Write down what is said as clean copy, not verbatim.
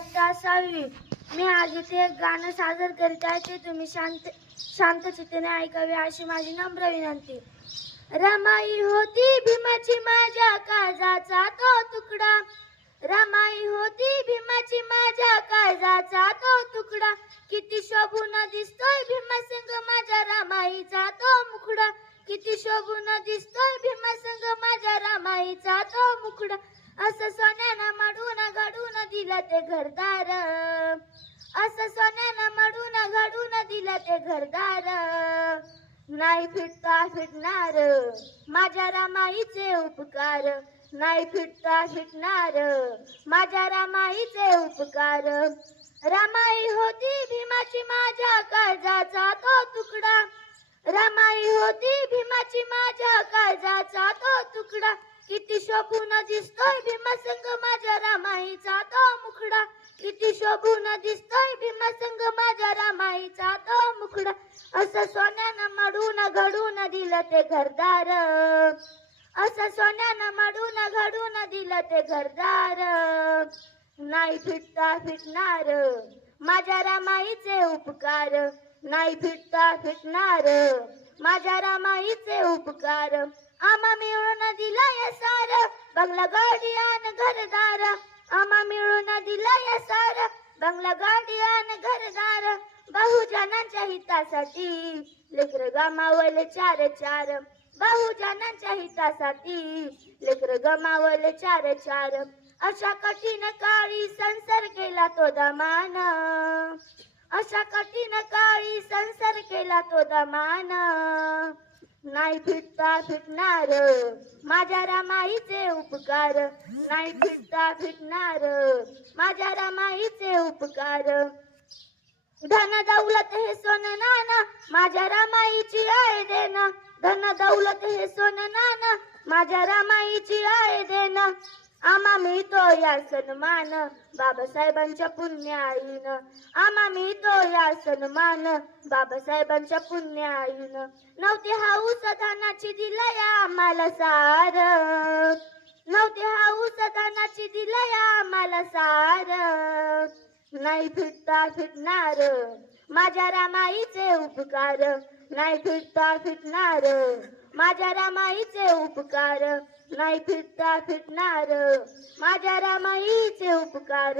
इयत्ता 6वी. मी आज इथे एक गाणं सादर करीत आहे ते तुम्ही शांत चित्ताने ऐकावे अशी माझी नम्र विनंती. रमाई होती भीमाची माझ्या काळजाचा तो तुकडा, रमाई होती भीमाची माझ्या काळजाचा तो तुकडा, किती शोभून दिसतोय भीमासंग माझ्या रमाईचा तो मुखडा, किती शोभून दिसतोय भीमासंग माझ्या रमाईचा तो मुखडा, असं सोन्यानं मडून घडून दिलं ते घरदार, असं सोन्यानं मडून घडून दिलं ते घरदार, नाही फिटता फिटणार माझ्या रमाईचे उपकार, नाही फिटता फिटणार माझ्या रमाईचे उपकार. रमाई होती भीमाची माझ्या काळजाचा तो तुकडा, रमाई होती भीमाची माझ्या काळजाचा तो तुकडा, किती शोभून दिसतोय भीमासंग माझ्या रमाईचा तो मुखडा, किती शोभून दिसतोय भीमासंग माझ्या रमाईचा तो मुखडा, असं सोन्यानं मडून घडून दिलं ते घरदार, असं सोन्यानं मडून घडून दिलं ते घरदार, नाही फिटता फिटणार माझ्या रमाईचे उपकार, नाही फिटता फिटणार माझ्या रमाईचे उपकार. आम्हा मिळून दिलाय सार बंगला गाडी आण घरदार, आम्हा मिळून दिलाय सार बंगला गाडी आण घरदार, बहुजनांच्या हितासाठी लेकर गमावले चार चार, बहुजनांच्या हितासाठी लेकर गमावले चार चार, अशा कठीण काळी संसार केला तो दमान, अशा कठीण काळी संसार केला तो दमान, नाही फिटता फिटणार माझ्या रमाईचे उपकार, नाही फिटता फिटणार माझ्या रमाईचे उपकार. धन दौलत हे सोनं नाना माझ्या रमाईची आहे देना, धन दौलत हे सोनं नाना माझ्या रमाईची आहे देना, आम्हा मिळतो या सन्मान बाबासाहेबांच्या पुण्याईनं, आम्हा मिळतो या सन्मान बाबासाहेबांच्या पुण्याईनं, नव्हती हाऊस धनाची दिलाय आम्हाला सार, नव्हती हाऊस धनाची दिलाय आम्हाला सार, नाही फिटता फिटणार माझ्या रमाईचे उपकार, नाही फिटता फिटणार माझ्या रमाईचे उपकार, नाही फिटता फिटणार माझ्या रमाईचे उपकार.